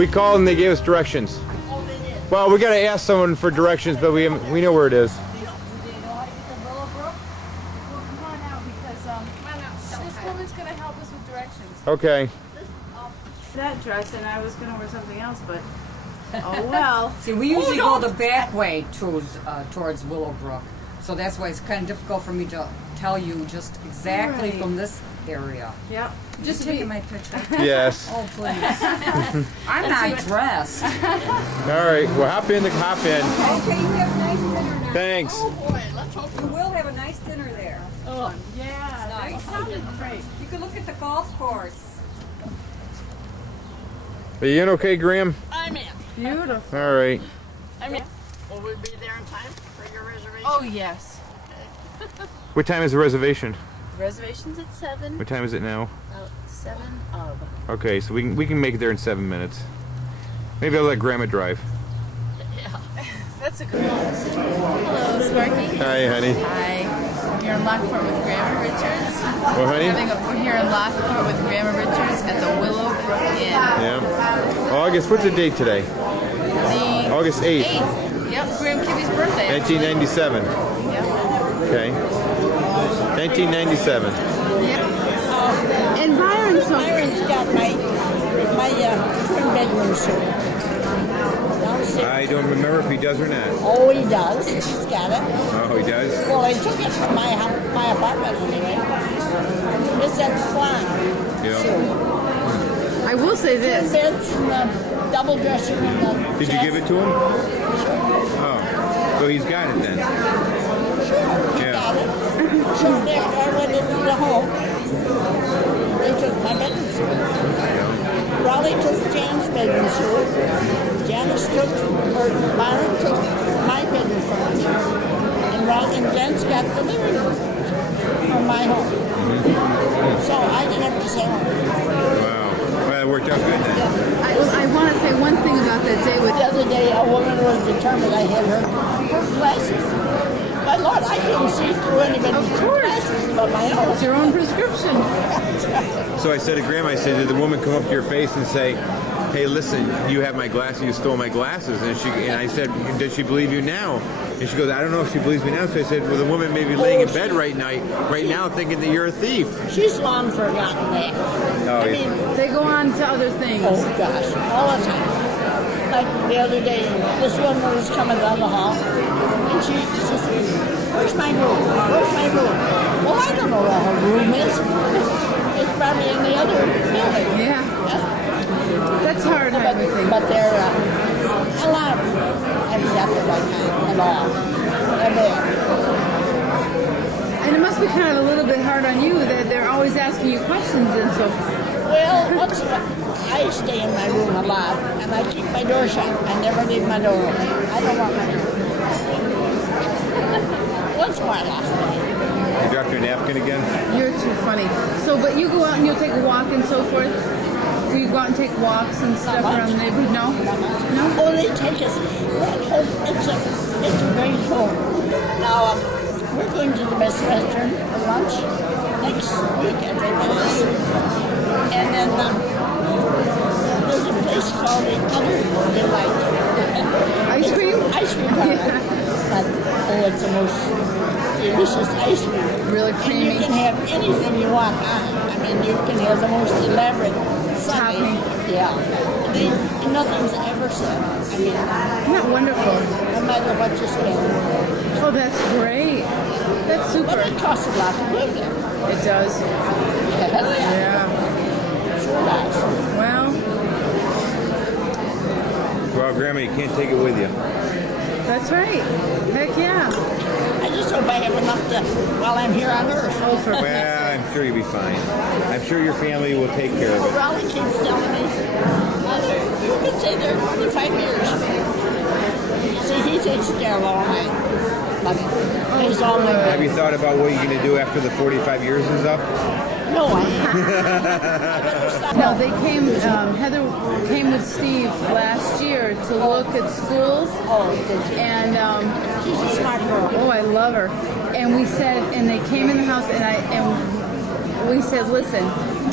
We called and they gave us directions. Oh, they did. Well, we got to ask someone for directions, but we know where it is. Do you know how to get to Willow Brook? Well, come on out because this woman's going to help us with directions. Okay. That dress and I was going to wear something else, but oh well. See, we usually go the back way towards Willowbrook, so that's why it's kind of difficult for me to tell you just exactly from this area. Yep. Just taking my picture. Yes. Oh, please. I'm not dressed. All right. Well, hop in. Okay, you have a nice dinner now. Thanks. Oh boy, let's hope You will have a nice dinner there. Oh, Yeah, Nice. that sounded great. You can look at the golf course. Are you in okay, Graham? I'm in. Beautiful. All right. I'm in. Will we be there in time for your reservation? Oh yes. What time is the reservation? Reservations at 7. What time is it now? 7 of. Okay, so we can make it there in 7 minutes. Maybe I'll let Grandma drive. That's a good one. Hello, Sparky. Hi, honey. Hi. We're here in Lockport with Grandma Richards. Well, honey. We're here in Lockport with Grandma Richards at the Willowbrook Inn. Yeah. August. What's the date today? The August 8th. 8th. Yep, Graham Kibbe's birthday. 1997. Yep. Okay. 1997. And Byron's home. Byron's got my twin bedroom suite. I don't remember if he does or not. Oh, he does. He's got it. Oh, he does? Well, I took it from my apartment anyway. It's that Swan Yeah. suite. I will say Twin this. beds and the double dresser and the Did you give it to him? Oh. So he's got it then. Yeah. Got it. So there, I went into the home. They took my bedroom suite. Raleigh took Jan's bedroom suite. Janice took, or Byron took my bedroom furniture. And Jan's got the living room from my home. So I didn't have to say one. Wow. Well, it worked out good then. I want to say one thing about that day with The other day, a woman was determined I had her glasses. My Lord, I couldn't see through anybody's glasses but my own. your own prescription. So I said to Grandma, I said, did the woman come up to your face and say, hey, listen, you have my glasses, you stole my glasses? And I said, does she believe you now? And she goes, I don't know if she believes me now. So I said, well, the woman may be laying in bed right now thinking that you're a thief. She's long forgotten that. Oh, I yeah. mean, They go on to other things. oh gosh, all the time. Like the other day, this woman was coming down the hall, and she says, where's my room? Where's my room? Well, I don't know where her room is. It's probably in the other building. Yeah. That's hard, I would think. But there are a lot of people haven't got the right kind at all. They're bad. And it must be kind of a little bit hard on you that they're always asking you questions and so forth. Well, I stay in my room a lot, and I keep my door shut. I never leave my door open. I don't want my door open. Once in a while, I'll stay. You dropped your napkin again? You're too funny. So, but you go out and you'll take a walk and so forth? Will you go out and take walks and stuff around the neighborhood? No? No? Oh, they take us. It's a great home. Now, we're going to the Best Western for lunch next week at the Venice. And then there's a place called the Other Delight. Ice cream? Ice cream parlor. But, oh, it's the most delicious ice cream. Really And creamy. you can have anything you want on it. I mean, you can have the most elaborate Topping. Yeah. Nothing's ever said. I mean, Isn't that wonderful? no matter what you spend. Oh, that's great. That's But super. it costs a lot to live there. It does. Yeah. Yeah. Sure does. Well, Well, Grandma, you can't take it with you. that's right. Heck yeah. I just hope I have enough to, while I'm here on Earth. Oh, for Well, I'm sure you'll be fine. I'm sure your family will take care of Well, it. Raleigh keeps telling me, Mother, you could stay there 25 years. See, he takes care of all mine. But he's all my Have you thought about what you're going to do after the 45 years is up? No, I haven't. No, they came, Heather came with Steve last year to look at schools. Oh, did you? And, She's a smart girl. oh, I love her. And we said, and they came in the house and we said, listen,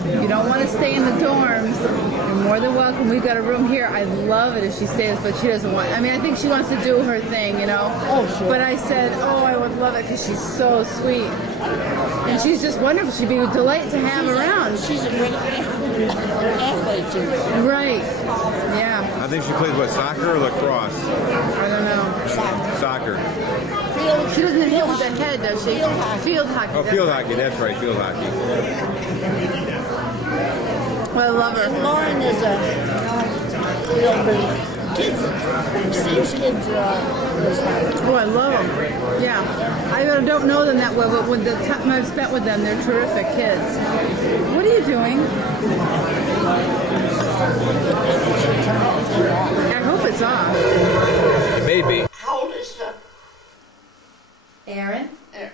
If you don't want to stay in the dorms, you're more than welcome. We've got a room here. I love it if she stays, but she doesn't want. I mean, I think she wants to do her thing, you know. Oh, sure. But I said, oh, I would love it because she's so sweet, and she's just wonderful. She'd be a delight to have around. She's a great athlete too. Right? Yeah. I think she plays what, soccer or lacrosse? I don't know. Soccer. Field, She doesn't hit with the head, does she? Field hockey. Field hockey. Oh, that's field right. hockey. That's right, field hockey. Well, I love her. Lauren is a real big kids. Steve's kids are Oh, I love them. Yeah. I don't know them that well, but with the time I've spent with them, they're terrific kids. What are you doing? I hope it's off. Maybe. How old is the Aaron? there?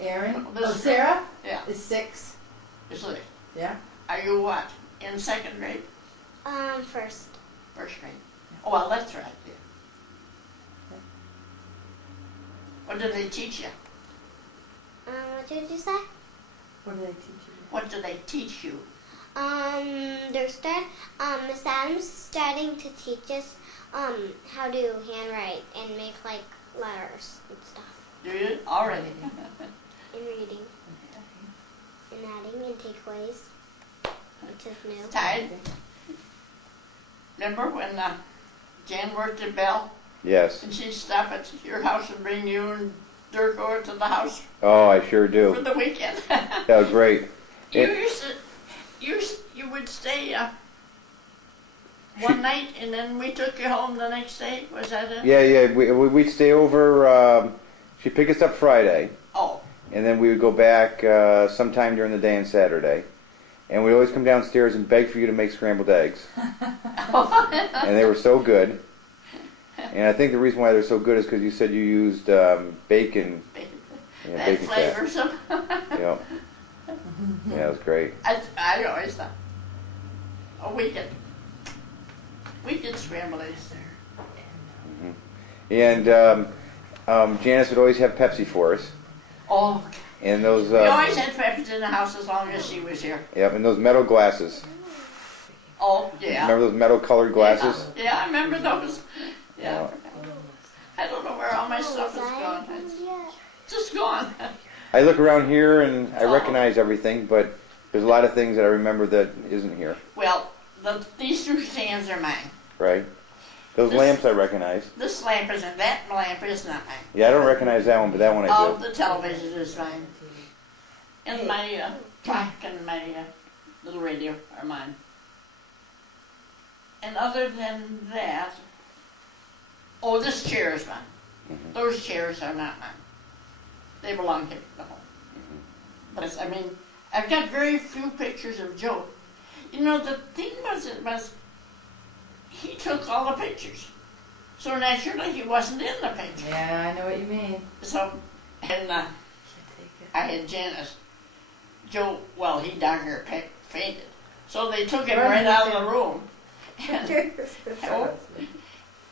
Aaron? This Oh, is- Sarah? Yeah. Is 6. Is it? Yeah. Are you what? In second grade? First. First grade? Oh, well, that's right. Yeah. What did they teach you? What did you say? What do they teach you? What do they teach you? Miss Adams is starting to teach us, how to handwrite and make, like, letters and stuff. Do you? Already. And reading. And adding and takeaways, which is new. Tide? Remember when Jan worked at Bell Yes. and she'd stop at your house and bring you and Dirk over to the house Oh, I sure for do. the weekend? That was great. You It- used to, you would stay one night and then we took you home the next day. Was that it? Yeah. We'd stay over. She'd pick us up Friday, Oh, and then we would go back sometime during the day on Saturday. And we'd always come downstairs and beg for you to make scrambled eggs. And they were so good. And I think the reason why they're so good is because you said you used bacon. Yeah, that bacon fat. flavors them. Yeah. Yeah, it was great. I always thought, oh, we could scramble eggs there. And Janice would always have Pepsi for us. Oh, And those, we always had peppers in the house as long as she was here. yeah, and those metal glasses. Oh, yeah. Remember those metal colored glasses? Yeah, I remember those. Yeah. Yeah. I don't know where all my stuff is gone. It's just gone. I look around here and I recognize everything, but there's a lot of things that I remember that isn't here, Well, these two stands are mine. right? Those This- lamps I recognize. This lamp isn't, that lamp is not mine. Yeah, I don't recognize that one, but that one I All do. the television is mine. And my clock and my little radio are mine. And other than that, oh, this chair is mine. Those chairs are not mine. They belong to the home. But I mean, I've got very few pictures of Joe. You know, the thing was he took all the pictures. So naturally he wasn't in the picture. Yeah, I know what you mean. So, and I had Janice. Joe, well, he darn near fainted. So they took him right out of the room.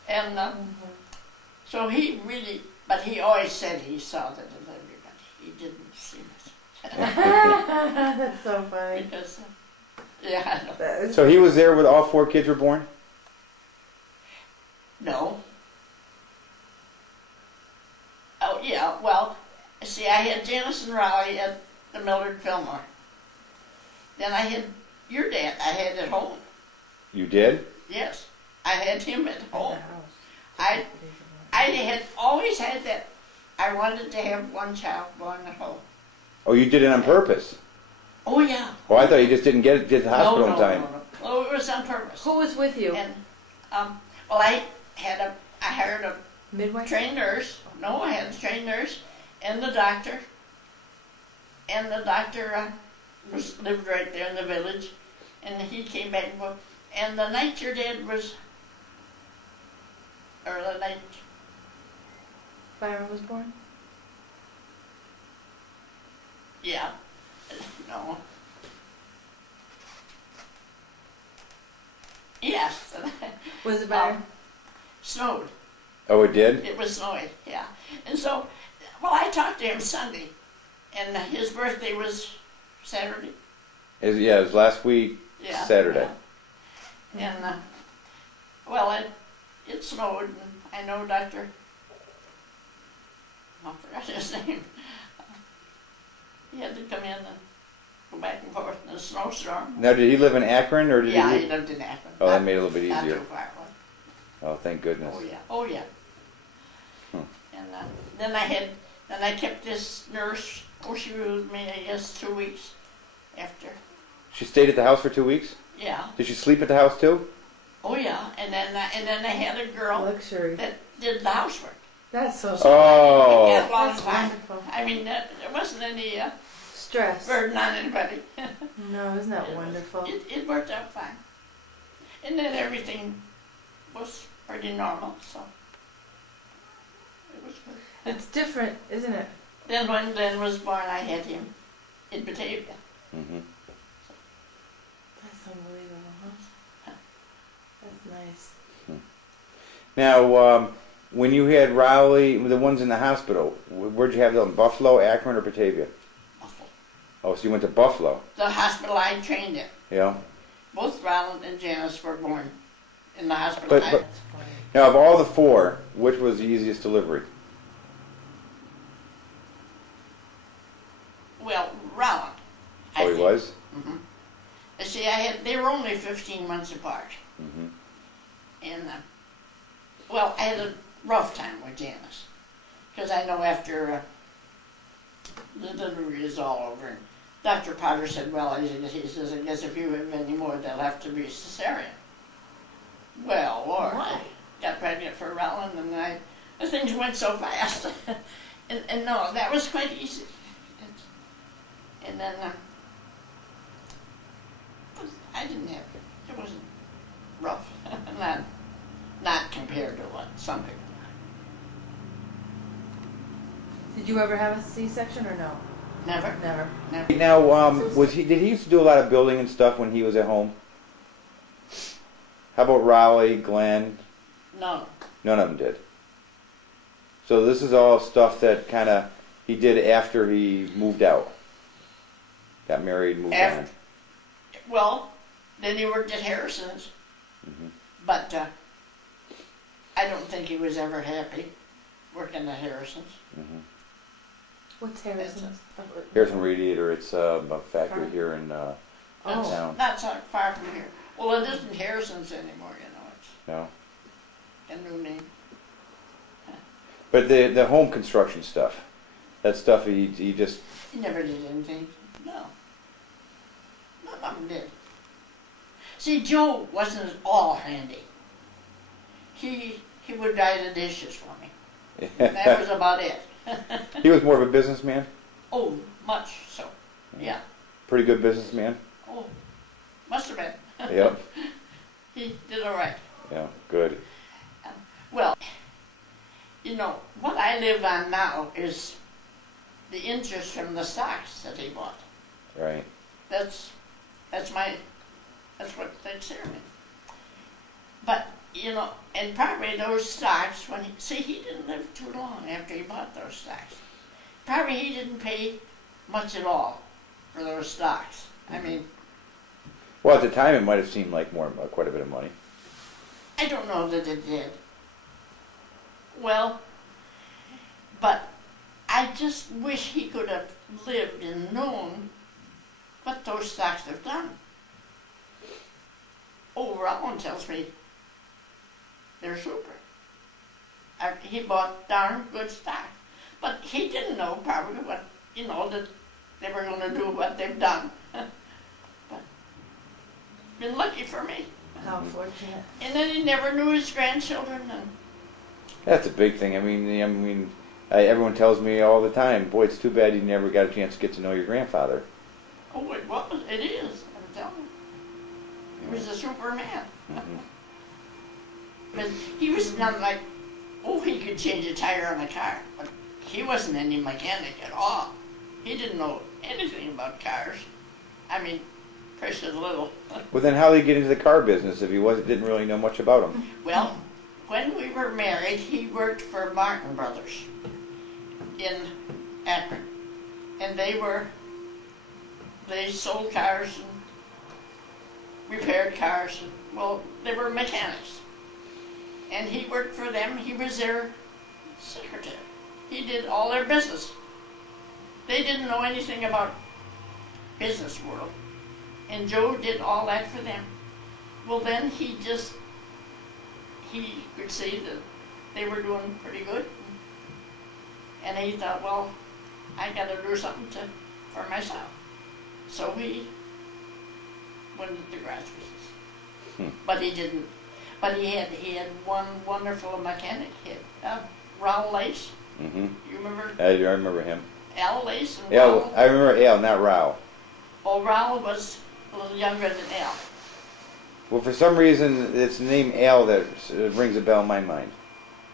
And so he really, but he always said he saw that in everybody. He didn't see it. That's so funny. Because, yeah, I know. That is So he was there when all 4 kids were born? No. Oh, yeah, well, see, I had Janice and Raleigh at the Millard Fillmore. Then I had your dad, I had at home. You did? Yes, I had him at home. I had always had that. I wanted to have one child born at home. Oh, you did it on purpose? Oh, yeah. Oh, I thought you just didn't get to the hospital no, in time. No. Oh, it was on purpose. Who was with you? And, well, I hired a Midwife? trained nurse. No, I had a trained nurse and the doctor. And the doctor lived right there in the village. And he came back and forth. And the night your dad was, or the night, Byron was born? yeah, no. Yes, Was it Byron? snowed. Oh, it did? It was snowy, yeah. And so, well, I talked to him Sunday, and his birthday was Saturday. It was last week, Yeah. Saturday. Yeah. And, well, it snowed, and I know Dr. I forgot his name. He had to come in and go back and forth in a snowstorm. Now, did he live in Akron, or did Yeah, he? he lived in Akron. Oh, that made it a little bit Not easier. too far away. Oh, thank goodness. Oh yeah, oh yeah. Hmm. And then I kept this nurse. Oh, she was with me, I guess, 2 weeks after. She stayed at the house for 2 weeks. Yeah. Did she sleep at the house too? Oh yeah. And then I had a girl Luxury. that did the housework. That's so Oh. It got along That's fine. wonderful. I mean, there wasn't any Stress. burden on anybody. No, isn't that wonderful? It worked out fine. And then everything was pretty normal, so it was good. It's different, isn't it? Then when Glenn was born, I had him in Batavia. Mm-hmm. That's unbelievable, huh? That's nice. Now, when you had Rowley, the ones in the hospital, where'd you have them? Buffalo, Akron, or Batavia? Buffalo. Oh, so you went to Buffalo. The hospital I trained in. Yeah. Both Roland and Janice were born in the hospital. But now, of all the four, which was the easiest delivery? Well, Roland. I Oh, he think. was. Mm-hmm. You see, they were only 15 months apart. Mm-hmm. And, well, I had a rough time with Janice. Because I know after the delivery is all over, and Dr. Potter said, well, he says, I guess if you have any more, they'll have to be cesarean. Well, Lord, I got pregnant for Roland, and things went so fast. and no, that was quite easy. And then, I didn't have, it wasn't rough. not compared to what some people have. Did you ever have a C-section or no? Never. Never. Now, did he used to do a lot of building and stuff when he was at home? How about Raleigh, Glenn? No. None of them did. So this is all stuff that kind of he did after he moved out. Got married, moved on. Well, then he worked at Harrison's. Mm-hmm. But I don't think he was ever happy working at Harrison's. Mm-hmm. What's Harrison's? Harrison Radiator, it's a factory here in Oh. town. Not so far from here. Well, it isn't Harrison's anymore, you know. It's No. a new name. But the home construction stuff, that stuff he just, He never did anything. No. None of them did. See, Joe wasn't at all handy. He would dry the dishes for me. That was about it. he was more of a businessman, Oh, much so. Yeah. pretty good businessman. Oh, must have been. Yep. He did all right. Yeah, good. Well, you know, what I live on now is the interest from the stocks that he bought. Right. That's what takes care of me. But, you know, and probably those stocks, he didn't live too long after he bought those stocks. Probably he didn't pay much at all for those stocks. I mean, Well, at the time it might have seemed like quite a bit of money. I don't know that it did. Well, but I just wish he could have lived and known what those stocks have done. Oh, Roland tells me they're super. He bought darn good stock. But he didn't know probably what, that they were going to do what they've done. But been lucky for me. How fortunate. And then he never knew his grandchildren. And That's a big thing. I mean, everyone tells me all the time, boy, it's too bad you never got a chance to get to know your grandfather. oh, it is, I'm telling you. He was a superman. Mm-hmm. But he was not like, he could change a tire on a car. But he wasn't any mechanic at all. He didn't know anything about cars. I mean, precious little. Well, then how did he get into the car business if he didn't really know much about them? Well, when we were married, he worked for Martin Brothers in Akron. And they were they sold cars and repaired cars. And, well, they were mechanics. And he worked for them. He was their secretary. He did all their business. They didn't know anything about business world. And Joe did all that for them. Well, then he could see that they were doing pretty good. And he thought, well, I got to do something for myself. So he went into the garage business. But he didn't. But he had one wonderful mechanic. He had Raul Lace. Mm-hmm. You remember? I remember him. Al Lace and Al, Raul. I remember Al, not Rao. Oh, Raul was a little younger than Al. Well, for some reason, it's the name Al that rings a bell in my mind.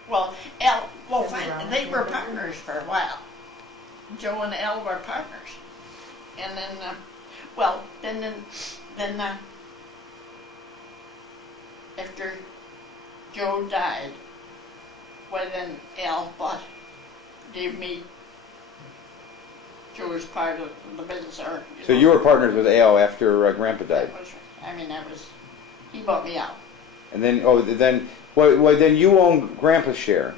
Well, Al, well, fine, they were partners for a while. Joe and Al were partners. And then, then after Joe died, well, then Al gave me Joe's part of the business. So you were partners with Al after Grandpa died. That was, he bought me out. And then, then you owned Grandpa's share.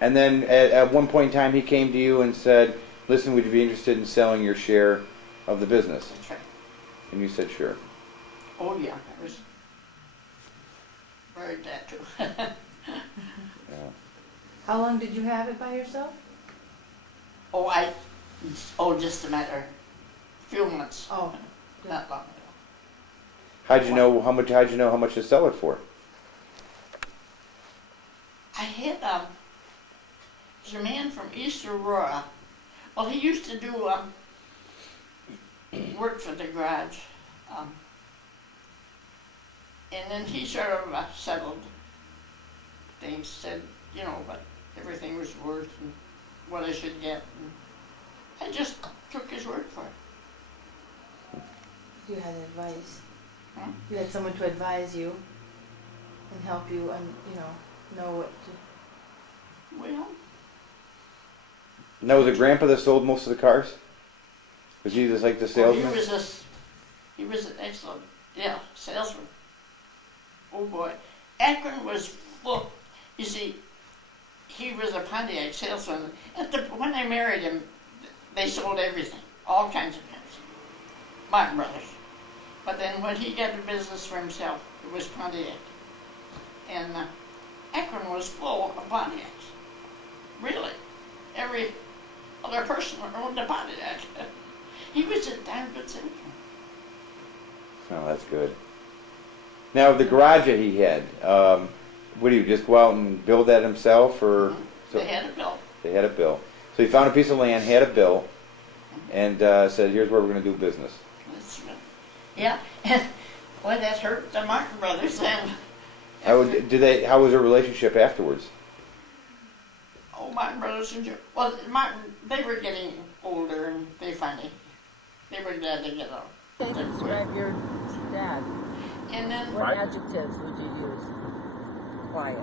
And then at one point in time, he came to you and said, listen, would you be interested in selling your share of the business? That's right. And you said, sure. Oh, yeah, I was worried that too. Yeah. How long did you have it by yourself? Just a matter, a few months. Oh. Not long ago. How'd you know how much to sell it for? I had there's a man from East Aurora. Well, he used to do work for the garage, and then he sort of settled things. Said, what everything was worth and what I should get. And I just took his word for it. You had advice. Huh? You had someone to advise you and help you, and know what to. Well, Now, was it Grandpa that sold most of the cars? Was he just like the salesman? he was an excellent, salesman. Oh boy, Akron was full. You see, he was a Pontiac salesman. When I married him, they sold everything, all kinds of cars. Martin Brothers. But then when he got the business for himself, it was Pontiac. And Akron was full of Pontiacs. Really. Every other person owned a Pontiac. He was a damn good salesman. Oh, that's good. Now, the garage that he had, would he just go out and build that himself, or? Mm-hmm. So, They had a bill. they had a bill. So he found a piece of land, had a bill, and said, here's where we're going to do business. That's right. Yeah, and boy, that hurt the Martin Brothers then. How was their relationship afterwards? Oh, Martin Brothers and Joe. Well, they were getting older, and they were glad to get out. Describe your dad. And then, What adjectives would you use? Quiet.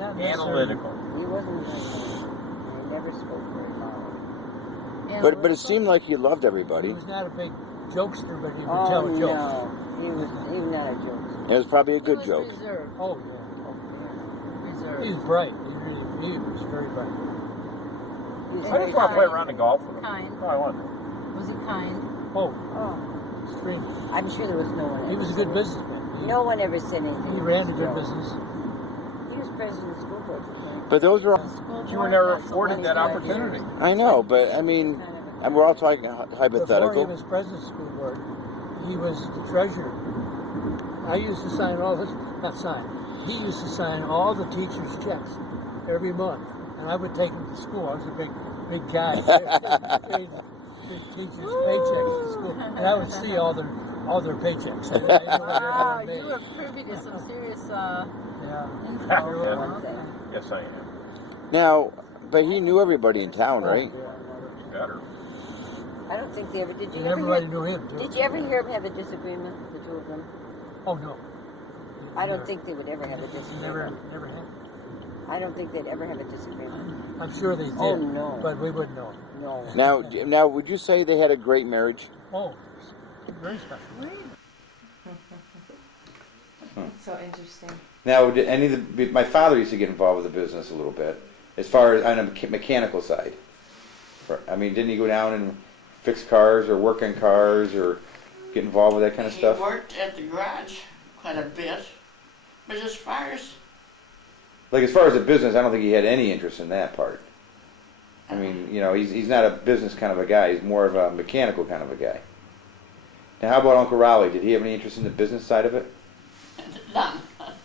Analytical. He wasn't he never spoke very loud. But it seemed like he loved everybody. He was not a big jokester, but he would Oh, tell jokes. no. He was not a joke. It was probably a good He was joke. reserved. Oh, yeah. Reserved. He was bright. He was very bright. He was I very just want to play kind. around the golf with him. Kind. Oh, I wonder. Was he kind? Oh, Oh, extremely. I'm sure there was no one. He ever was a said good it. businessman. No one ever said anything. He ran a good No. business. He was president of the school board. But those were The school You were board never has afforded that 25 opportunity. years. I know, but I mean, and we're all talking Before he hypothetical. was president of the school board, he was the treasurer. I used to sign all this, not sign. He used to sign all the teachers' checks every month, and I would take them to school. I was a big guy. Big teachers' paychecks to school, and I would see all their paychecks. I know what Wow, everyone you made. were privy to some serious Yeah. info. Yes, I am. Now, but he knew everybody in town, right? Better. I don't think they ever did. And everybody knew him, too. Did you ever hear him have a disagreement, the two of them? Oh, no. I don't think they would ever have a disagreement. Never had. I don't think they'd ever have a disagreement. I'm sure they did. Oh, no. But we wouldn't know. No. Now, would you say they had a great marriage? Oh, very special. So interesting. Now, did any of my father used to get involved with the business a little bit, as far as on the mechanical side. I mean, didn't he go down and fix cars or work on cars or get involved with that kind of stuff? He worked at the garage quite a bit, but as far as the business, I don't think he had any interest in that part. I mean, you know, he's not a business kind of a guy. He's more of a mechanical kind of a guy. Now, how about Uncle Raleigh? Did he have any interest in the business side of it? none.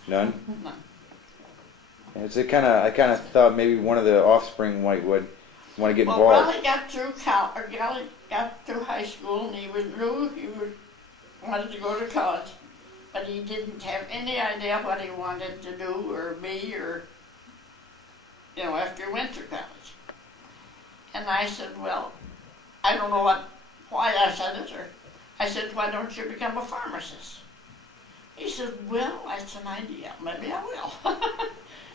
None? None. It's I kind of thought maybe one of the offspring would want to get Well, involved. Raleigh got through high school, and he wanted to go to college, but he didn't have any idea what he wanted to do or be, or after he went through college. And I said, well, I don't know why I said it, or I said, why don't you become a pharmacist? He said, well, that's an idea. Maybe I will.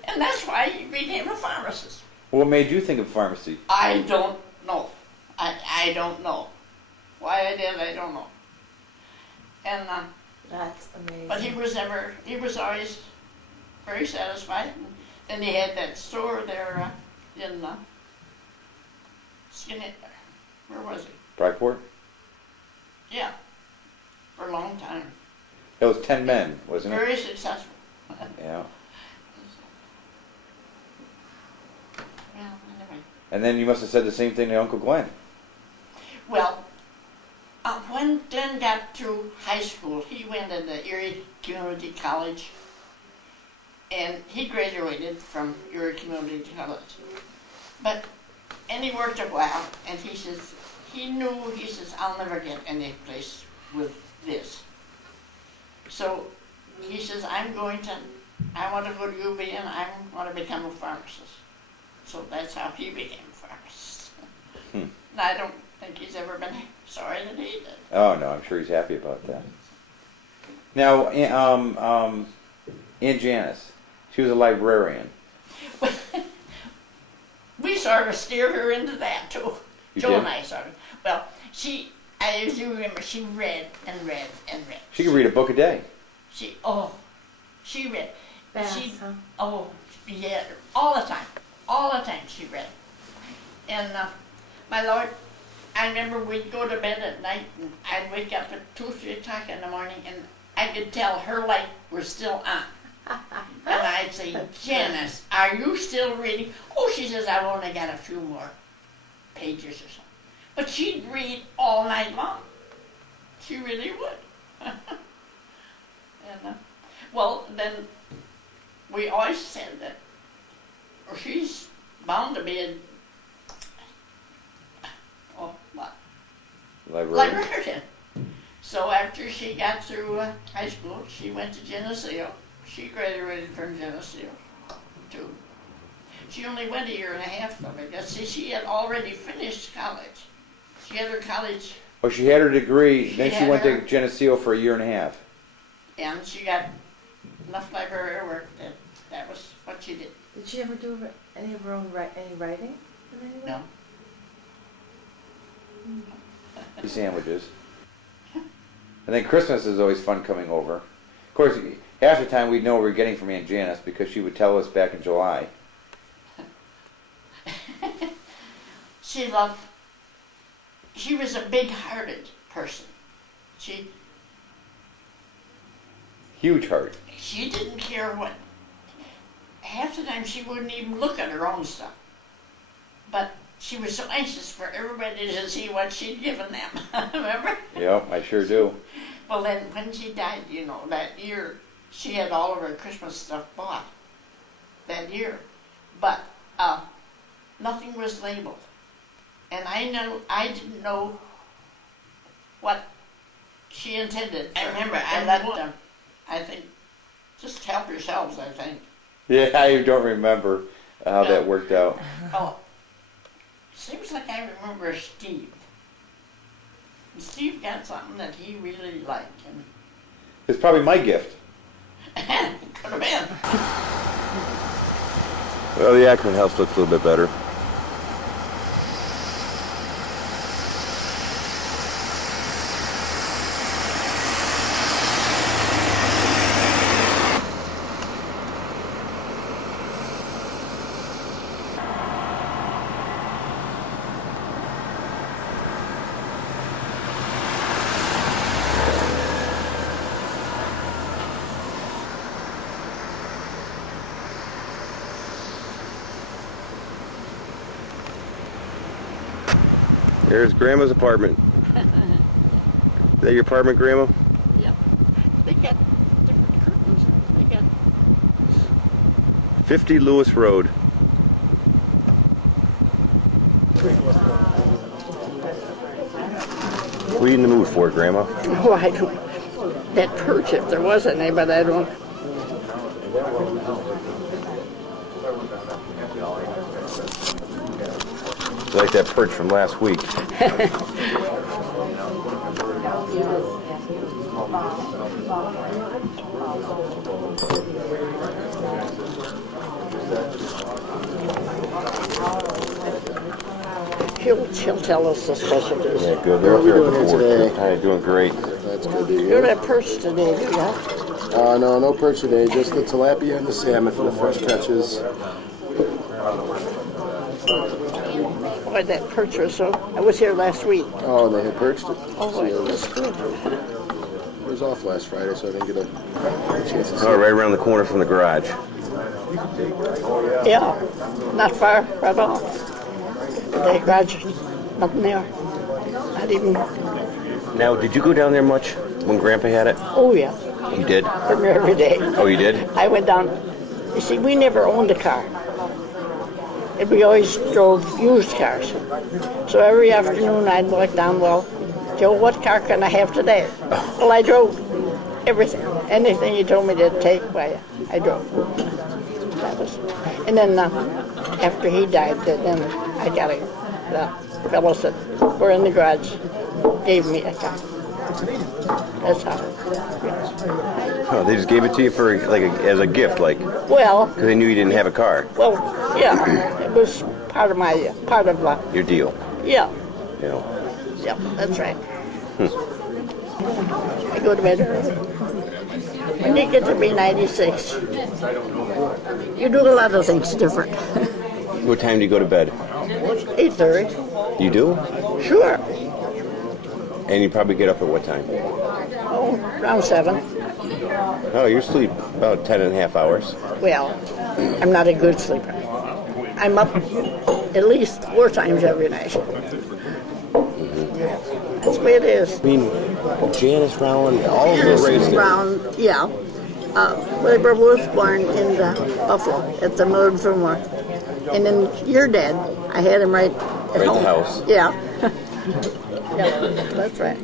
And that's why he became a pharmacist. What made you think of pharmacy? I don't know. I don't know. Why I did, I don't know. And That's amazing. but he was always very satisfied. And he had that store there in Skinny. Where was it? Brockport? Yeah, for a long time. That was 10 Men, wasn't it? Very successful. Yeah. Well, anyway. And then you must have said the same thing to Uncle Glenn. Well, when Glenn got through high school, he went to the Erie Community College, and he graduated from Erie Community College. And he worked a while, and he says, I'll never get any place with this. So he says, I want to go to UV, and I want to become a pharmacist. So that's how he became a pharmacist. And I don't think he's ever been sorry that he did. Oh, no, I'm sure he's happy about that. Now, Aunt Janice, she was a librarian. We sort of steered her into that, too. You Joe did? and I sort of. Well, as you remember, she read and read and read. She could read a book a day. She read. Fast, She, huh? oh, yeah, all the time she read. And my Lord, I remember we'd go to bed at night, and I'd wake up at 2, 3 o'clock in the morning, and I could tell her light was still on. And I'd say, Janice, are you still reading? Oh, she says, I've only got a few more pages or something. But she'd read all night long. She really would. And, well, then we always said that she's bound to be librarian. So after she got through high school, she went to Geneseo. She graduated from Geneseo, too. She only went a year and a half, though, because she had already finished college. She had her college. Oh, she had her degree, then she went to Geneseo for a year and a half. And she got enough library work that was what she did. Did she ever do any of her own any writing? In any way? No. Sandwiches. And then Christmas is always fun coming over. Of course, half the time we'd know what we were getting from Aunt Janice because she would tell us back in July. She was a big-hearted person. Huge heart. She didn't care what. Half the time she wouldn't even look at her own stuff. But she was so anxious for everybody to see what she'd given them. Remember? Yep, I sure do. Well, then when she died, that year, she had all of her Christmas stuff bought that year. But nothing was labeled. And I didn't know what she intended. I remember I let them, I think, just help yourselves, I think. Yeah, I don't remember how that worked out. Oh, seems like I remember Steve. And Steve got something that he really liked. And It's probably my gift. could have been. Well, the Ackerman house looks a little bit better. There's Grandma's apartment. Is that your apartment, Grandma? Yep. They got different curtains. They got 50 Lewis Road. What are you in the mood for, Grandma? Oh, I don't. That perch, if there was any, but I don't. Like that perch from last week. She'll tell us the specialties. Yeah, good. How are we doing here today? Hi, doing great. That's good to You hear. don't have perch today, do you? No perch today. Just the tilapia and the salmon for the fresh catches. Boy, that perch was so. I was here last week. Oh, and they had perched it. Oh, So it was good. it was off last Friday, so I didn't get a chance to see Oh, it. right around the corner from the garage. Yeah, not far at all. The garage, nothing there. Not even. Now, did you go down there much when Grandpa had it? Oh yeah, You did? from here every day. Oh, you did? I went down. You see, we never owned a car. And we always drove used cars. So every afternoon I'd walk down, well, Joe, what car can I have today? Well, I drove everything. Anything you told me to take, why, I drove. That was. And then after he died, then I got the fellows that were in the garage gave me a car. That's how. Oh, they just gave it to you for as a gift, like, because Well, they knew you didn't have a car. well, yeah, it was part of Your deal, yeah, you know. yeah, that's right. I go to bed early. When you get to be 96, you do a lot of things different. What time do you go to bed? 8:30, You do? sure. And you probably get up at what time? Oh, around 7. Oh, you sleep about 10 and a half hours. Well, I'm not a good sleeper. I'm up at least 4 times every night. That's the way it is. I mean, Janice Rowland, all of them raised it. Brown, yeah. Wilbur was born in Buffalo at the Millard Fillmore. And then your dad, I had him right at Right at home. the house. Yeah. Yeah, that's right.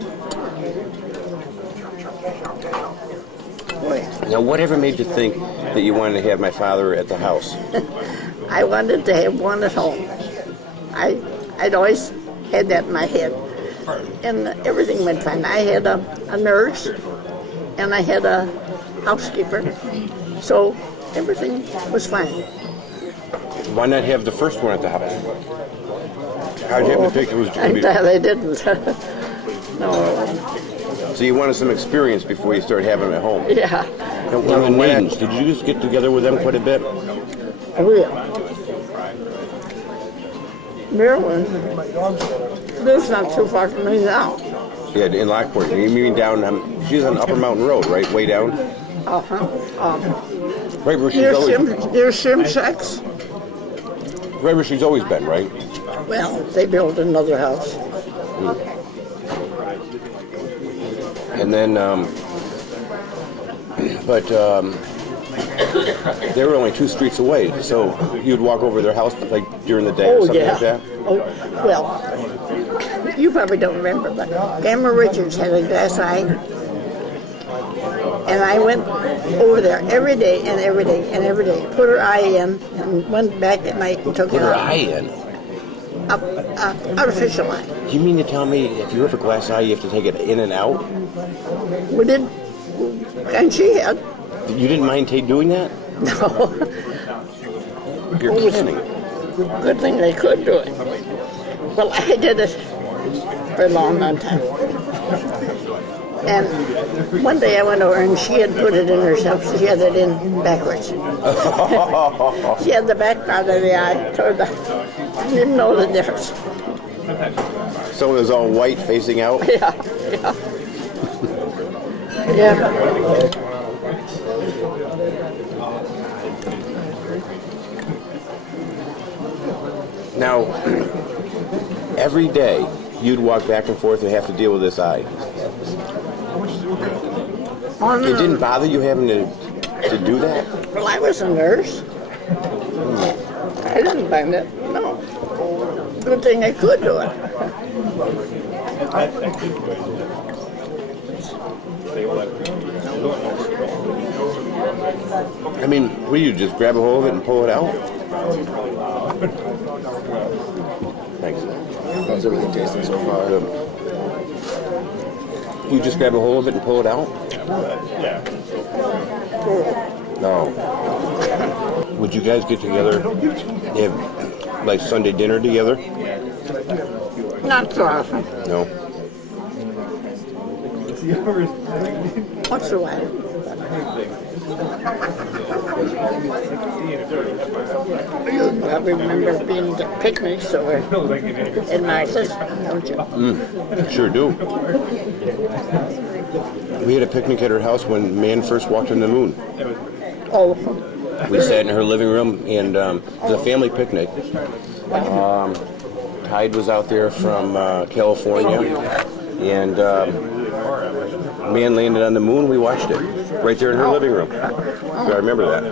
Boy, Now, whatever made you think that you wanted to have my father at the house? I wanted to have one at home. I'd always had that in my head. And everything went fine. I had a nurse, and I had a housekeeper. So everything was fine. Why not have the first one at the house? How did you have to pick? It was I'm glad I didn't. No, So you wanted some experience before you started having them at home. yeah. Now, the names, did you just get together with them quite a bit? I will. Marilyn lives not too far from me now. Yeah, in Lockport. You mean down, she's on Upper Mountain Road, right? Way down? Uh-huh. Right where she's always, Near Simsex. right where she's always been, right? Well, they built another house. And then, they were only 2 streets away, so you'd walk over their house like during the day or something like that? Oh, well, you probably don't remember, but Grandma Richards had a glass eye. And I went over there every day and every day and every day. Put her eye in and went back at night and took Put it her out. eye in. Artificial eye. You mean to tell me if you have a glass eye, you have to take it in and out? We did, and she had. You didn't mind doing that? No. You're kidding. Good thing they could do it. Well, I did it for a long, long time. And one day I went over and she had put it in herself. She had it in backwards. She had the back part of the eye toward the... Didn't know the difference. So it was all white facing out? Yeah, yeah. Yeah. Now, every day you'd walk back and forth and have to deal with this eye. Oh, no. It didn't bother you having to do that? Well, I was a nurse. I didn't mind it. No. Good thing I could do it. I mean, will you just grab a hold of it and pull it out? Thanks. How's everything tasting so far? You just grab a hold of it and pull it out? No. Would you guys get together, have like Sunday dinner together? Not so often. No. Once in a while. You probably remember being to picnics over in Martha's, don't you? Sure do. We had a picnic at her house when man first walked on the moon. Oh. We sat in her living room, and it was a family picnic. Tide was out there from California, and man landed on the moon. We watched it right there in her living room. I remember that.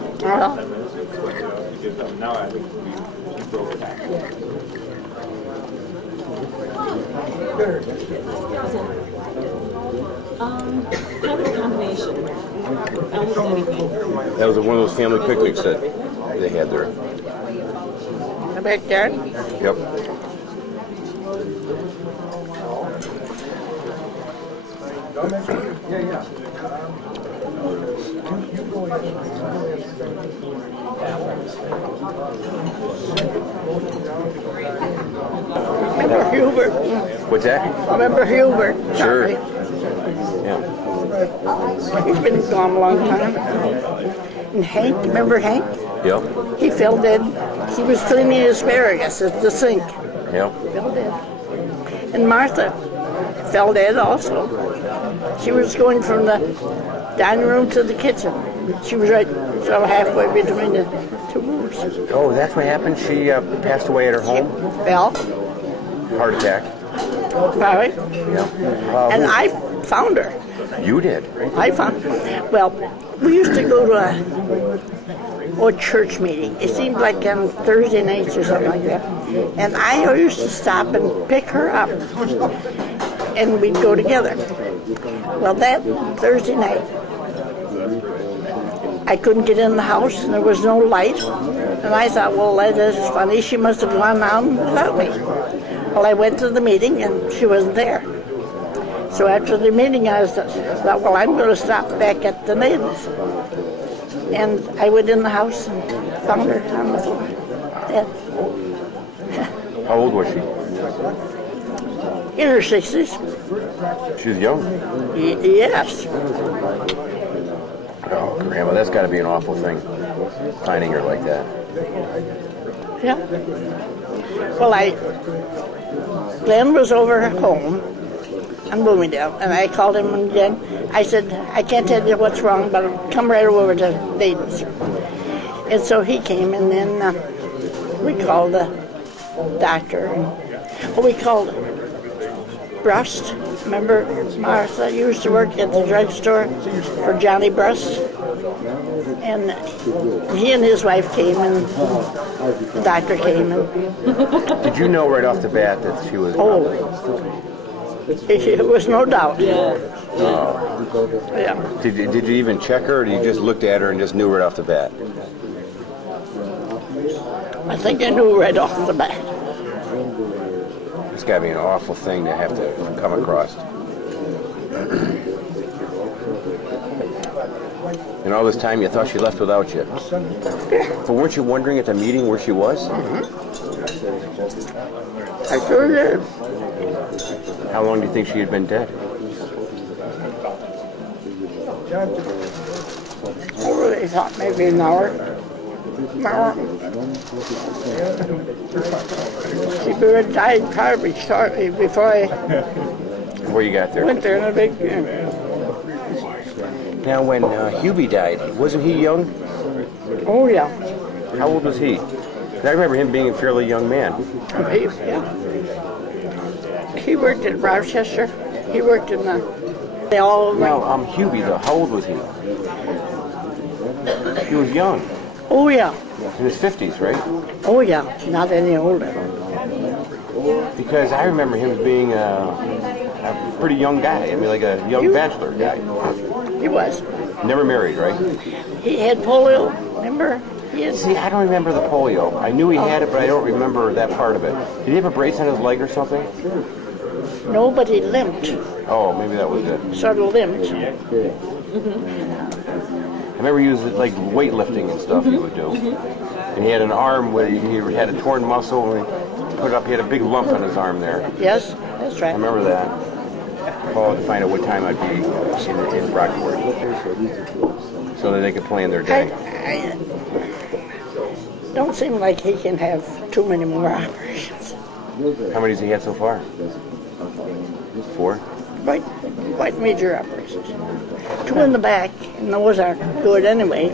Kind of a combination. Almost anything. That was one of those family picnics that they had there. The backyard? Yep. Remember Hubert? What's that? Remember Hubert? Sure. Charlie? Yeah. He's been gone a long time. And Hank, remember Hank? Yep. He fell dead. He was cleaning asparagus at the sink. Yep. Fell dead. And Martha fell dead also. She was going from the dining room to the kitchen. She was right sort of halfway between the two rooms. Oh, that's what happened? She passed away at her home? Fell. Heart attack. Probably. Yeah. And I found her. You did? I found. Well, we used to go to a church meeting. It seemed like on Thursday nights or something like that. And I used to stop and pick her up, and we'd go together. Well, that Thursday night, I couldn't get in the house, and there was no light. And I thought, well, that is funny. She must have gone on without me. Well, I went to the meeting, and she wasn't there. So after the meeting, I thought, well, I'm going to stop back at the neighbors. And I went in the house and found her on the floor, dead. How old was she? In her 60s. She was young. Yes. Oh, Grandma, that's got to be an awful thing, finding her like that. Yeah. Well, Glenn was over home on Bloomingdale, and I called him again. I said, I can't tell you what's wrong, but come right over to Dayton's. And so he came, and then we called the doctor. We called Brust. Remember Martha used to work at the drugstore for Johnny Brust? And he and his wife came, and the doctor came. And Did you know right off the bat that she was... Oh, it was no doubt. Yeah. Oh. Yeah. Did you even check her, or did you just looked at her and just knew right off the bat? I think I knew right off the bat. It's got to be an awful thing to have to come across. And all this time you thought she left without you. But weren't you wondering at the meeting where she was? I sure did. How long do you think she had been dead? I really thought maybe an hour. She would have died probably shortly before I Before you got there. went there in a big... Now, when Hubie died, wasn't he young? Oh, yeah. How old was he? I remember him being a fairly young man. He worked in Rochester. He worked in the... They all... Now, Hubie, though, how old was he? He was young. Oh, yeah. In his 50s, right? Oh, yeah. Not any older. Because I remember him as being a pretty young guy. I mean, like a young bachelor guy. He was. Never married, right? He had polio, remember? See, I don't remember the polio. I knew he had it, but I don't remember that part of it. Did he have a brace on his leg or something? Nobody limped. Oh, maybe that was it. Sort of limped. I remember he was like weightlifting and stuff he would do. And he had an arm where he had a torn muscle and he put it up. He had a big lump on his arm there. Yes, that's right. I remember that. Call to find out what time I'd be in Rockport so that they could plan their day. I don't seem like he can have too many more operations. How many has he had so far? 4? Quite major operations. 2 in the back, and those aren't good anyway.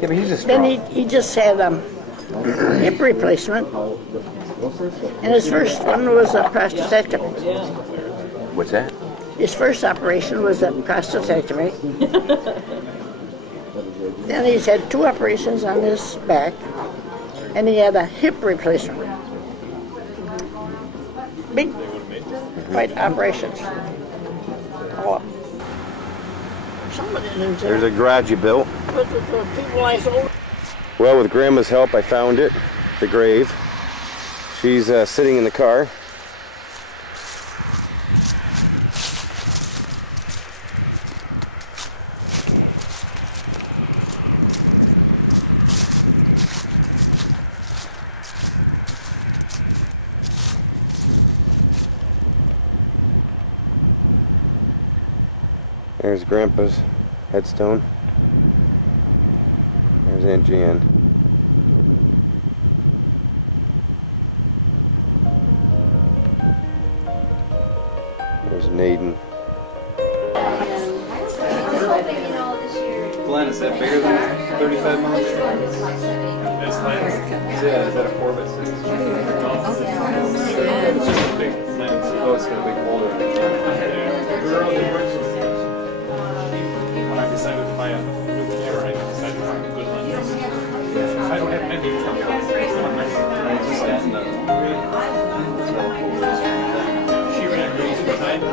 Yeah, but he's just strong. Then he just had hip replacement, and his first one was a prostatectomy. What's that? His first operation was a prostatectomy. Then he's had 2 operations on his back, and he had a hip replacement. Big, white operations. Oh. Somebody lives there. There's a garage you built. But the people I sold. Well, with Grandma's help, I found it, the grave. She's sitting in the car. There's Grandpa's headstone. There's Aunt Jan. There's Naden. Glenn, is that bigger than 35 millimeters? That's lens. Yeah, is that a 4x6? It's just a big lens. Oh, it's got a big holder. When I decided to buy a new camera, I decided to find a good lens. I don't have many. I just got she ran crazy behind me.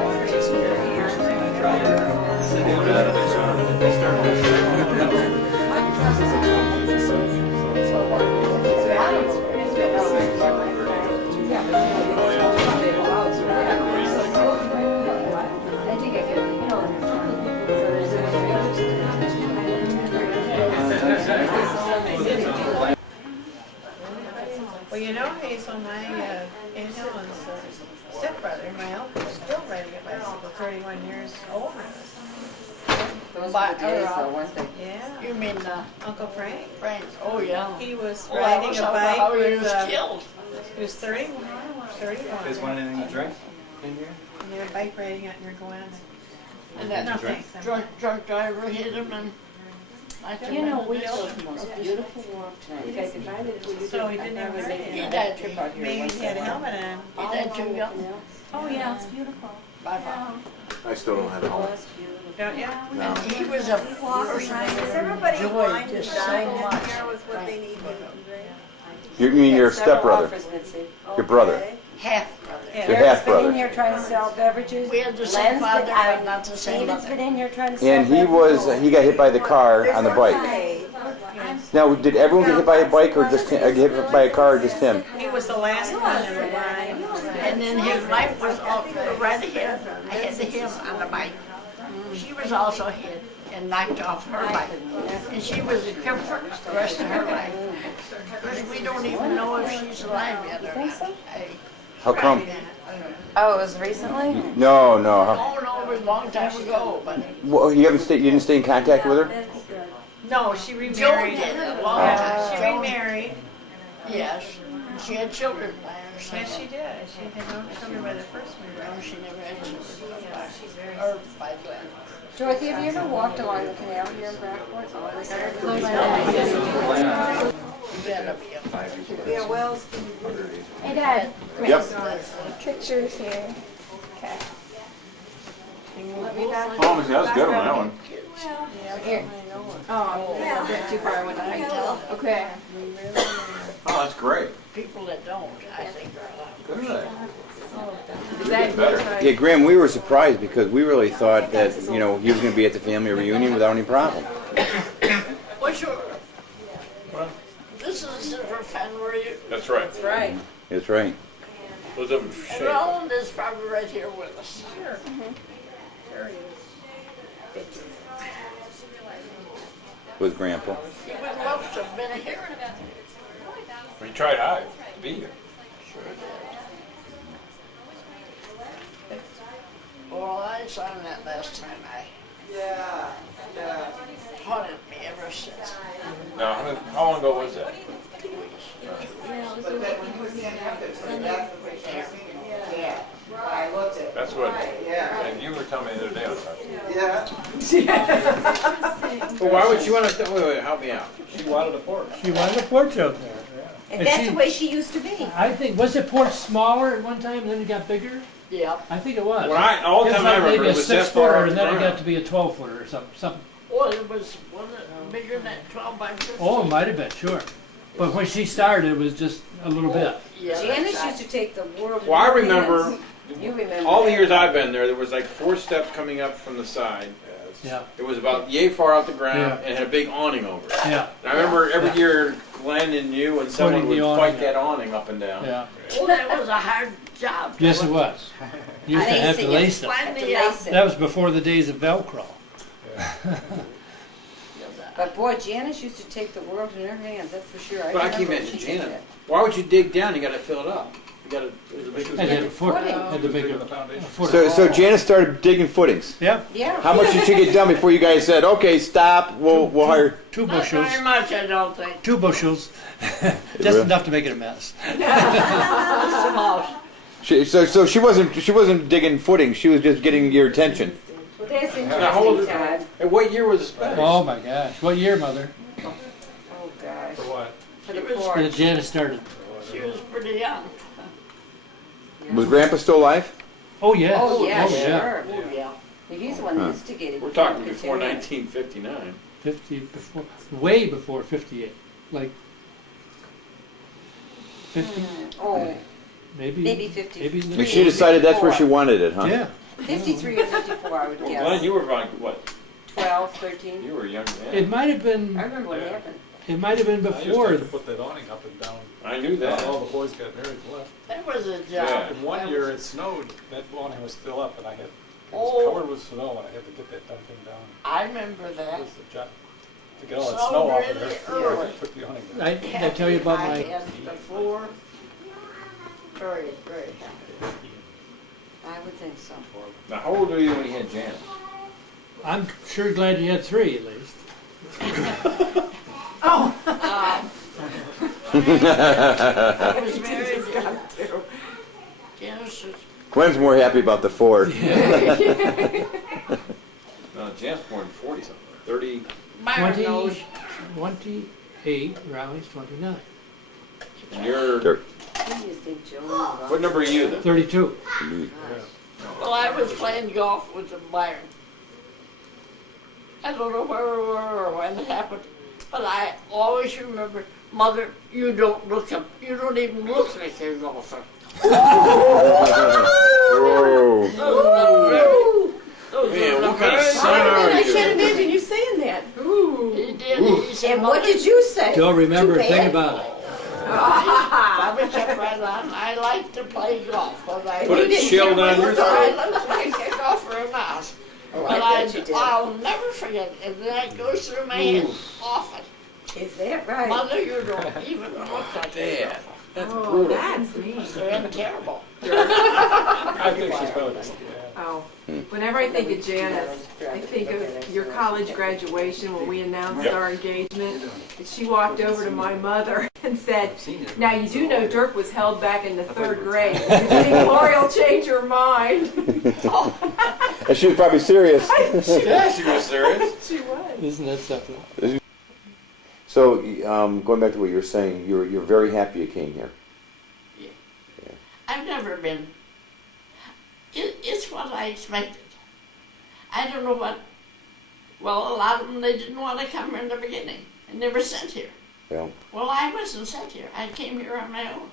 Well, you know, Hazel, my Aunt Helen's stepbrother, my uncle, is still riding a bicycle, 31 years older. Those were the days, though, weren't they? Yeah. You mean Uncle Frank? Frank? Oh, yeah. He was Oh, I riding was a how bike he with, was killed. he was 31. You guys want anything to drink in here? And you had a bike riding out in your Glen. And that No, thanks. drunk driver hit him and... You know, we had the most beautiful walk tonight. In fact, if I did, So he didn't have a He radio. died trip out here. Maybe once he in had a while. helmet on. He died too young. Oh, yeah, it's beautiful. By far. I still don't have it. Oh, it's beautiful. Don't you? No. He was a person that enjoyed just so much. You mean your stepbrother? Your brother? Half brother. Your half Been in brother. here trying to sell beverages. We had the same Len's been father, out. but not the same David's mother. been in here trying to sell And he got hit by the car on the bike. Now, did everyone get hit by a bike or just get hit by a car or just him? He was the last one in the line. And then his wife was all right ahead of him on the bike. She was also hit. and knocked off her life. And she was a cripple the rest of her life. Because we don't even know if she's alive yet or not. How come? Oh, it was recently? No, no. Oh, no, it was a long time ago, but Well, you didn't stay in contact with her? No, she remarried. Joe did a long time. She remarried. Yes. She had children. Yes, she did. She had no children by the first marriage. No, she never had children. She's very Or by Glenn. Dorothy, have you ever walked along the canal here in Brockport? Yeah, Wells. Hey, Dad. Yep. Pictures here. Okay. Oh, that was a good one, that one. Here. Oh, yeah. A bit too far. I went to tell. Okay. Oh, that's great. People that don't, I think, are allowed. Good. Yeah, Graham, we were surprised because we really thought that, he was going to be at the family reunion without any problem. Well, sure. This is the family. That's right. That's right. That's right. Was them And Roland is probably right here with us. Sure. Sure. With Grandpa. He would love to have been here. We tried hard to be here. Sure did. Well, I saw him that last time. Yeah. Yeah. Haunted me ever since. Now, how long ago was that? 2 weeks. But that he was gonna have to put that yeah. I looked at. That's what. Yeah. And you were telling me the other day on that. Yeah. Well, why would she want to? Wait, help me out. She wanted a porch. She wanted a porch out there. And that's the way she used to be. I think, was the porch smaller at one time and then it got bigger? Yeah. I think it was. All the It was time I like remember maybe it a was that 6 far footer off and the then it got ground. to be a 12 footer or something. Well, it was bigger than that 12 by 15. Oh, it might have been, sure. But when she started, it was just a little bit. Yeah, Janice used to take the world. Well, I remember You remember all the that. years I've been there was like 4 steps coming up from the side. Yeah. It was about yay far off the ground Yeah. and had a big awning over it. Yeah. And I remember every year Glenn and you and someone Putting the would awning fight that awning up and down. Yeah. Well, that was a hard job. Yes, it was. You used to have to lace them. Finally, That was before the days of Velcro. But boy, Janice used to take the world in her hands, that's for sure. But I keep remember mentioning she did Janet. Why would you dig down? You got to fill it up. You got to. And had a foot. Had the bigger foot. So Janice started digging footings. Yep. Yeah. How much did she get done before you guys said, okay, stop, we'll hire... 2 Not bushels. very much, I don't think. 2 bushels. Just Really? enough to make it a mess. So she wasn't digging footings, she was just getting your attention. Well, that's Now, how old interesting, Todd. And what year was this? Oh my gosh. What year, Mother? Oh, gosh. For what? For the She was- porch. That Janice started. She was pretty young. Was Grandpa still alive? Oh, yes. Oh, yeah, Oh, yeah. sure. Oh, yeah. He's the one that instigated. We're talking the before continuing. 1959. 50 before, way before 58. Like 50, Oh, maybe. maybe 50. Maybe. And she decided that's where she wanted it, huh? Yeah. 53 or 54, I would Well, guess. Glenn, you were about what? 12, 13. You were a young man. It might have been. I remember what happened. It might have been I used to before. have to put that awning up and down. I knew that. All the boys got married and left. That was a job. Yeah. And one year it snowed, that awning was still up, and I had, it was Oh. covered with snow, and I had to get that damn thing down. I remember That that. was the job. To get all that Snowed snow off of really there, early. I put the awning down. Did I tell you about I my. had the floor. Very, very happy. I would think so. Now, how old were you when you had Janet? I'm sure glad you had 3 at least. Oh. I was married to Janice was Glenn's more happy about the 4. No, Janet's born 40 something. 30. Myron 20, knows. 28, Riley's 29. And you're. Who do you think Joe was? What number are you then? 32. Well, I was playing golf with Myron. I don't know where we were or when it happened, but I always remember, Mother, you don't look up. You don't even look like a golfer. Man, what kind of son are I you? can't imagine you saying that. He did. He said, And what did you say? Don't remember Too a thing bad. about it. Bobby kept right on. I like to play golf. But I Put a didn't shield care on your whether I looked like a golfer or not. But I bet you did. I'll never forget it. And that goes through my head often. Is that right? Mother, you don't even look like Dad, that's Oh, brutal. that's mean. They're terrible. I think she's bonus. Oh, whenever I think of Janice, I think of your college graduation when we announced our engagement. And she walked over to my mother and said, "Now you do know Dirk was held back in the 3rd grade. You think Lori will change her mind?" And she was probably serious. Yeah, she was serious. She was. Isn't that something? So, going back to what you were saying, you're very happy you came here. I've never been. It's what I expected. I don't know what. Well, a lot of them, they didn't want to come in the beginning and they were sent here. Yeah. Well, I wasn't sent here. I came here on my own.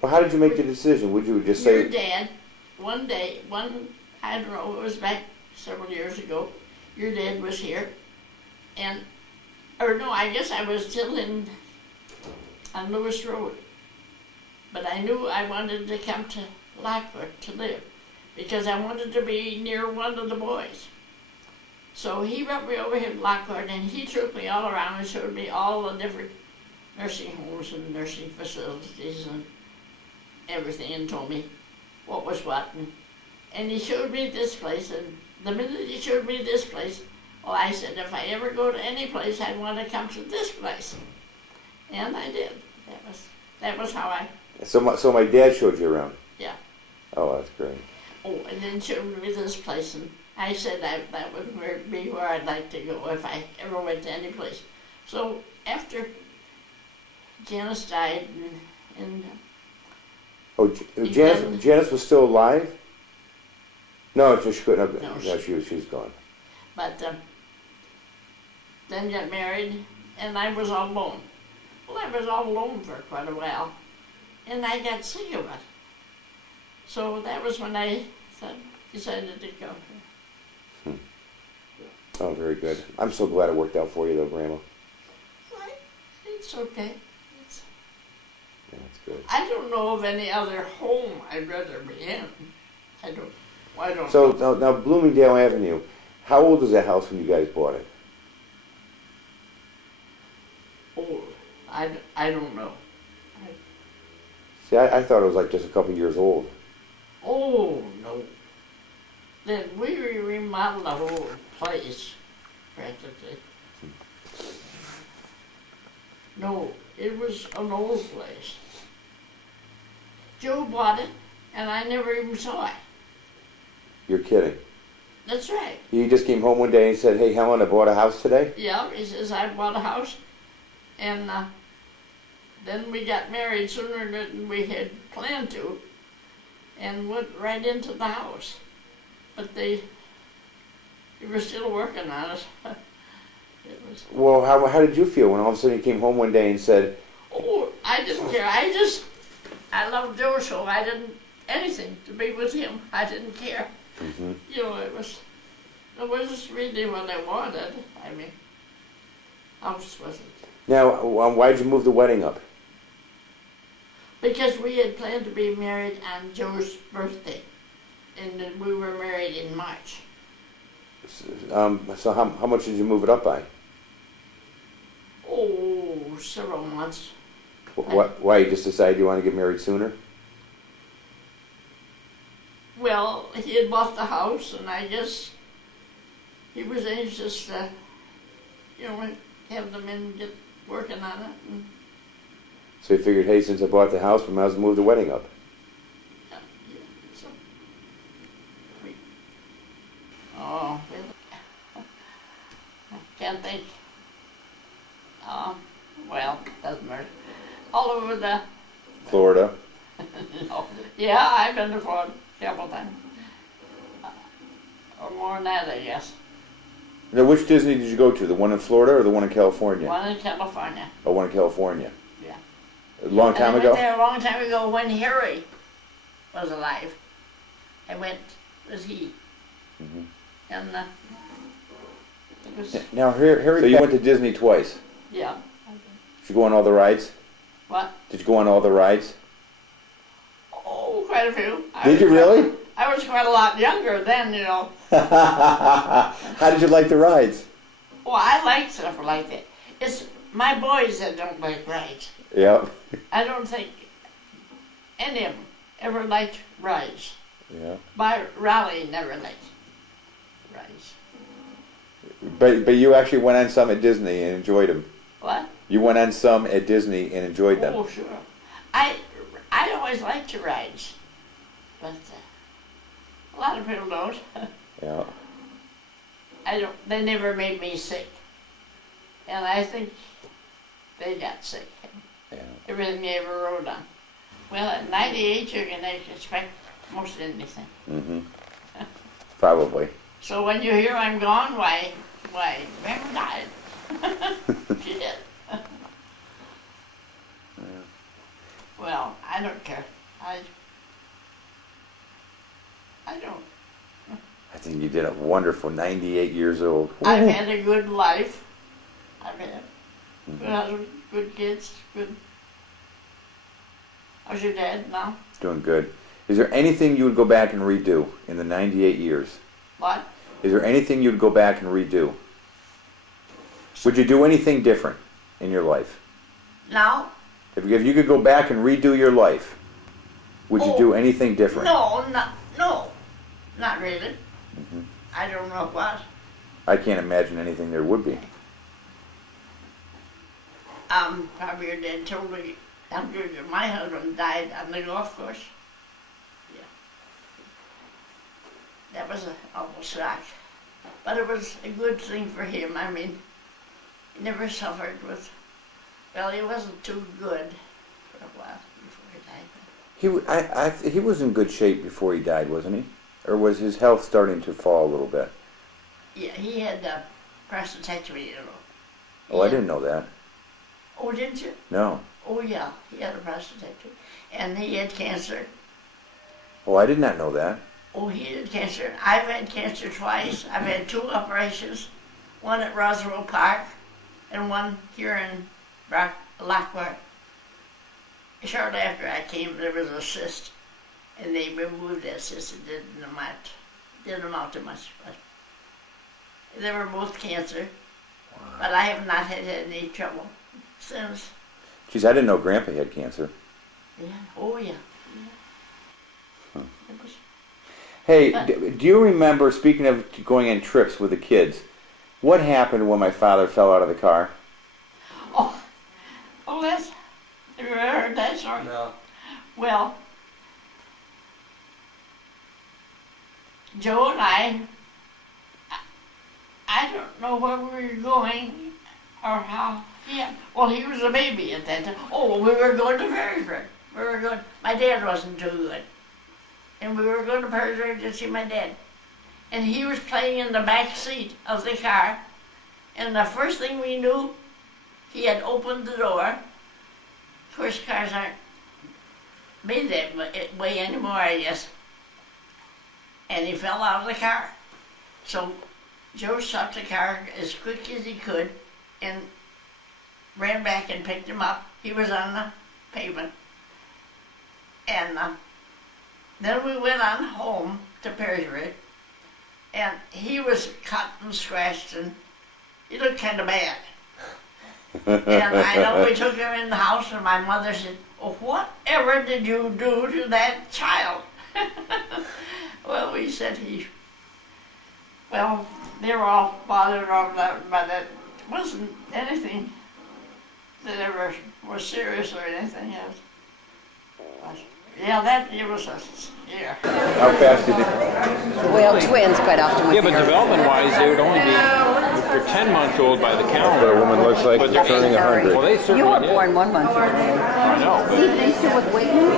Well, how did you make the decision? Would you just Your say? dad, one day, I don't know, it was back several years ago, your dad was here, and, or no, I guess I was still on Lewis Road. But I knew I wanted to come to Lockwood to live, because I wanted to be near one of the boys. So he brought me over here to Lockwood, and he took me all around and showed me all the different nursing homes and nursing facilities and everything, and told me what was what. And he showed me this place, and the minute he showed me this place, well, I said, if I ever go to any place, I'd want to come to this place. And I did. That was how I, So my dad showed you around. yeah. Oh, that's great. Oh, and then showed me this place, and I said that would be where I'd like to go if I ever went to any place. So after Janice died, and Oh, Janice was still alive? No, she couldn't. No, No, she was gone. but then got married, and I was all alone. Well, I was all alone for quite a while, and I got sick of it. So that was when I decided to go. Oh, very good. I'm so glad it worked out for you, though, Grandma. It's okay. Yeah, that's good. I don't know of any other home I'd rather be in. I don't So know. now Bloomingdale Avenue. How old is that house when you guys bought it? Old. I don't know. See, I thought it was like just a couple years old. Oh, no. Then we remodeled the whole place, practically. No, it was an old place. Joe bought it, and I never even saw it. You're kidding. That's right. You just came home one day and said, "Hey, Helen, I bought a house today." Yeah, he says, I bought a house, and then we got married sooner than we had planned to, and went right into the house. But they were still working on it. It was, Well, how did you feel when all of a sudden you came home one day and said, oh, I didn't care. I loved Joe, so I didn't, anything to be with him. I didn't care. mm-hmm. You know, it was really what I wanted. I mean, house wasn't. Now, why did you move the wedding up? Because we had planned to be married on Joe's birthday, and then we were married in March. So how much did you move it up by? Oh, several months. Why you just decided you want to get married sooner? Well, he had bought the house, and I guess he was anxious to, have them in and get working on it. And So you figured, hey, since I bought the house, we might as well move the wedding up. so. Oh, I can't think. Well, doesn't matter. All over the. Florida. No. Yeah, I've been to Florida a couple times. Or more than that, I guess. Now, which Disney did you go to? The one in Florida or the one in California? One in California. Oh, one in California. Yeah. A long time I ago? went there a long time ago when Harry was alive. I went with he. Mm-hmm. And it was, Now, Harry, so you went to Disney twice. yeah. Did you go on all the rides? What? Did you go on all the rides? Oh, quite a few. Did you really? I was quite a lot younger then, you know. How did you like the rides? Well, I like stuff like that. It's my boys that don't like rides. Yep. I don't think any of them ever liked rides. Yeah. Raleigh never liked rides. But you actually went on some at Disney and enjoyed them. What? You went on some at Disney and enjoyed them. Oh, sure. I always liked the rides, but a lot of people don't. Yeah. I don't. They never made me sick, and I think they got sick. Yeah. Everything they ever rode on. Well, at 98, you can expect most anything. Mm-hmm. Probably. So when you hear I'm gone, why, Grandma died. She did. Yeah. Well, I don't care. I don't. I think you did a wonderful 98 years old. I've had a good life. I've had good husband, good kids, good. How's your dad now? Doing good. Is there anything you would go back and redo in the 98 years? What? Is there anything you'd go back and redo? Would you do anything different in your life? Now? If you could go back and redo your life, would you do anything different? No, not really. Mm-hmm. I don't know what. I can't imagine anything there would be. Probably your dad told me after my husband died on the golf course. Yeah. That was an awful shock. But it was a good thing for him. I mean, he never suffered with, well, he wasn't too good for a while before he died. He was in good shape before he died, wasn't he? Or was his health starting to fall a little bit? Yeah, he had prostatectomy, you know. Oh, I didn't know that. Oh, didn't you? No. Oh, yeah, he had a prostatectomy. And he had cancer. Oh, I did not know that. Oh, he had cancer. I've had cancer twice. I've had 2 operations, one at Roswell Park and one here in Lockwood. Shortly after I came, there was a cyst, and they removed that cyst. It didn't amount to much, but they were both cancer. Wow. But I have not had any trouble since. Geez, I didn't know Grandpa had cancer. Yeah. Oh, yeah. Huh. Hey, do you remember, speaking of going on trips with the kids, what happened when my father fell out of the car? Oh, that's, have you ever heard that story? No. Well, Joe and I don't know where we were going or how. Yeah, well, he was a baby at that time. Oh, we were going to Perrysburg. My dad wasn't too good. And we were going to Perrysburg to see my dad. And he was playing in the back seat of the car. And the first thing we knew, he had opened the door. Of course, cars aren't made that way anymore, I guess. And he fell out of the car. So Joe stopped the car as quick as he could and ran back and picked him up. He was on the pavement. And then we went on home to Perrysburg, and he was cut and scratched, and he looked kind of bad. And I know we took him in the house, and my mother said, "Oh, whatever did you do to that child?" Well, we said they were all bothered over that, but it wasn't anything that ever was serious or anything else. But, yeah, that year was a scare. How fast did it? Well, twins quite often. Yeah, but development-wise, they would only be, if they're 10 months old by the calendar. But a woman looks like she's turning 100. Well, they certainly You were did. born 1 month ago. I know, but Steve, still with Whitney?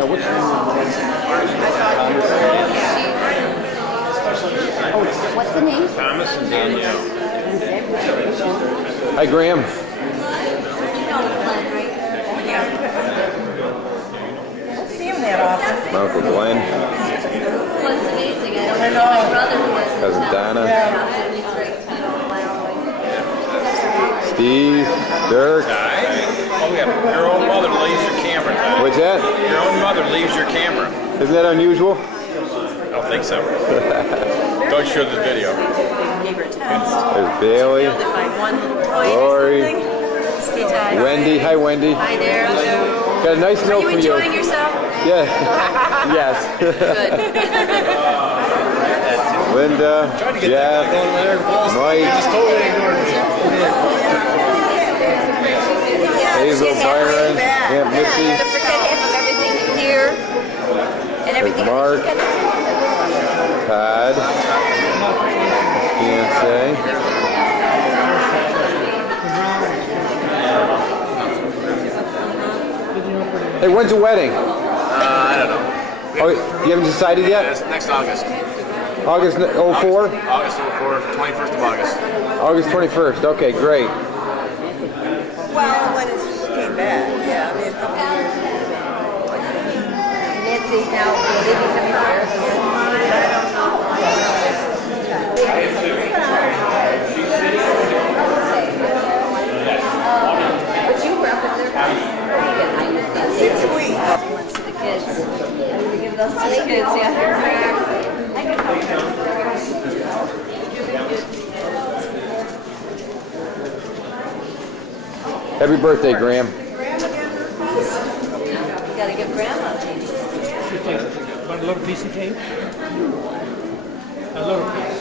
now, what's the What's the name? Thomas and Danielle. Hi, Graham. See him that often. My Uncle Glenn. I know. Cousin Donna. Steve. Dirk. Your own mother leaves your camera. Todd. What's that? Your own mother leaves your camera. Isn't that unusual? I don't think so. Don't show the video. Gave her a text. There's Bailey, Lori, Wendy. Hi, Wendy. Hi there. Hello. Got a nice Are note you for you. enjoying yourself? Yeah. Yes. Linda, Jeff, Mike, Hazel, Byron, Aunt Missy, Don't forget half of everything here and everything. Mark, Todd, fiance. Hey, when's the wedding? I don't know. Oh, you haven't decided yet? It's next August. August 04? August 04, 21st of August. August 21st. Okay, great. Well, when it came back, yeah, I mean, a couple years ago. Nancy now living the prayers. But you were up at their house. 6 weeks. Once to the kids. We give those to the kids, yeah. I can help her. Happy birthday, Graham. You gotta give grandma a piece. Want a little piece of cake? A little piece.